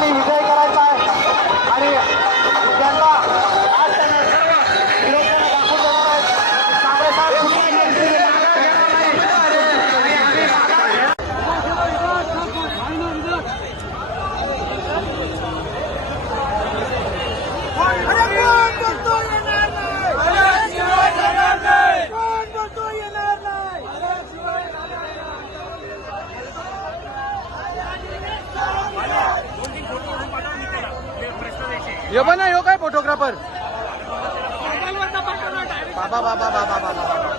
ไม่ यो पण ना यो काय फोटोग्राफर बाबा बाबा बाबा बाबा.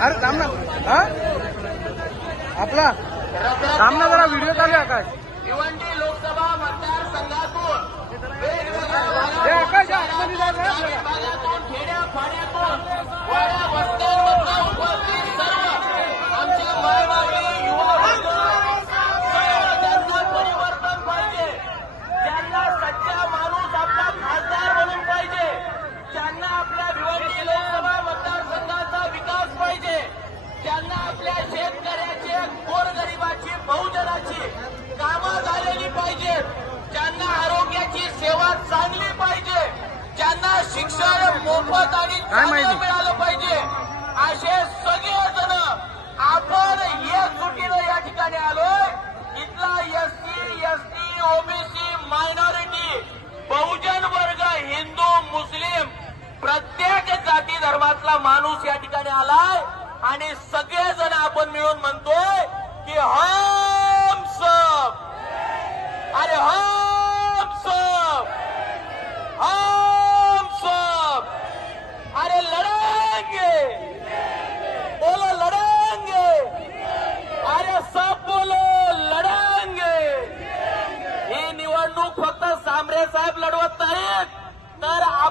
अरे थांब ना. हा? आपला. थांब ना जरा व्हिडिओ चालू आहे आकाश. भिवंडी लोकसभा मतदारसंघातून हे आकाश आतमध्ये मोफत आणि मिळालं पाहिजे. असे सगळेजण आपण एकजुटीनं या ठिकाणी आलोय. इथला एसटी एसटी ओबीसी मायनॉरिटी बहुजन वर्ग हिंदू मुस्लिम प्रत्येक जाती धर्मातला माणूस या ठिकाणी आलाय. आणि सगळेजण आपण मिळून म्हणतोय की हम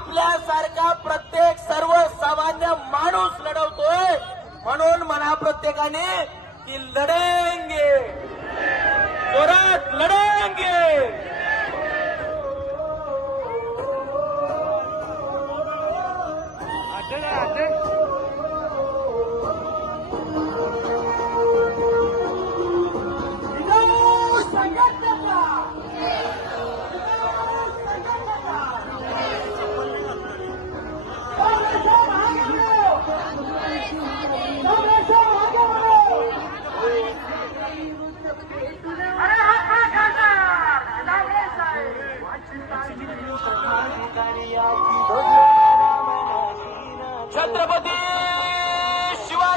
आपल्यासारखा प्रत्येक सर्वसामान्य माणूस लढवतोय. म्हणून म्हणा प्रत्येकाने की लढेंगे. जोरात लढेंगे.